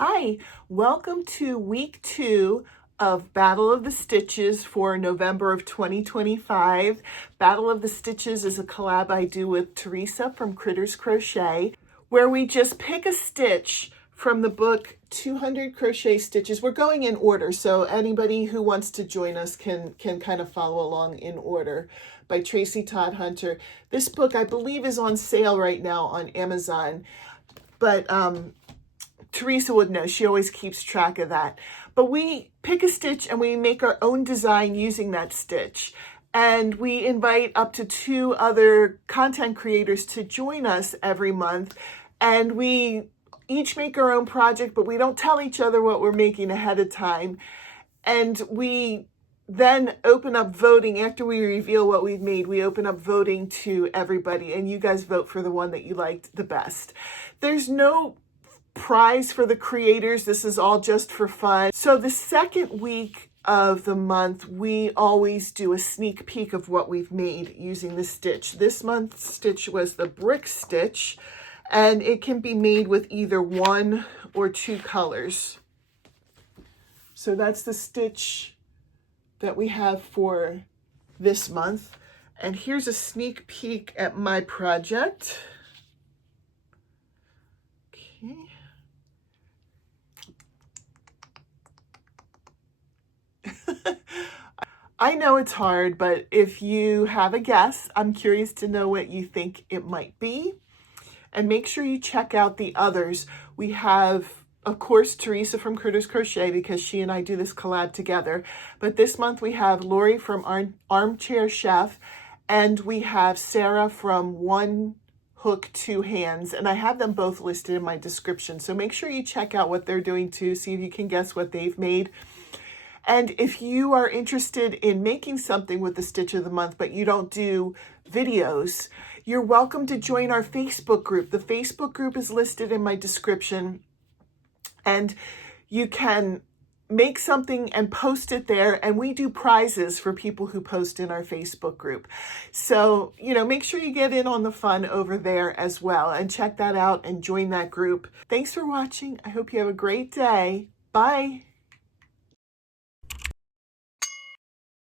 Hi, welcome to week 2 of Battle of the Stitches for November of 2025. Battle of the Stitches is a collab I do with Teresa from Critters Crochet, where we just pick a stitch from the book 200 Crochet Stitches. We're going in order, so anybody who wants to join us can kind of follow along in order, by Tracey Todhunter. This book, I believe, is on sale right now on Amazon, but Teresa would know. She always keeps track of that. But we pick a stitch and we make our own design using that stitch. And we invite up to 2 other content creators to join us every month. And we each make our own project, but we don't tell each other what we're making ahead of time. And we then open up voting. After we reveal what we've made, we open up voting to everybody. And you guys vote for the one that you liked the best. There's no prize for the creators. This is all just for fun. So the second week of the month, we always do a sneak peek of what we've made using the stitch. This month's stitch was the brick stitch, and it can be made with either 1 or 2 colors. So that's the stitch that we have for this month. And here's a sneak peek at my project. Okay. I know it's hard, but if you have a guess, I'm curious to know what you think it might be. And make sure you check out the others. We have, of course, Teresa from Critters Crochet, because she and I do this collab together. But this month we have Lori from Armchair Chef, and we have Sarah from One Hook, Two Hands, and I have them both listed in my description. So make sure you check out what they're doing too, see if you can guess what they've made. And if you are interested in making something with the Stitch of the Month, but you don't do videos, you're welcome to join our Facebook group. The Facebook group is listed in my description, and you can make something and post it there, and we do prizes for people who post in our Facebook group. So, make sure you get in on the fun over there as well, and check that out and join that group. Thanks for watching. I hope you have a great day. Bye.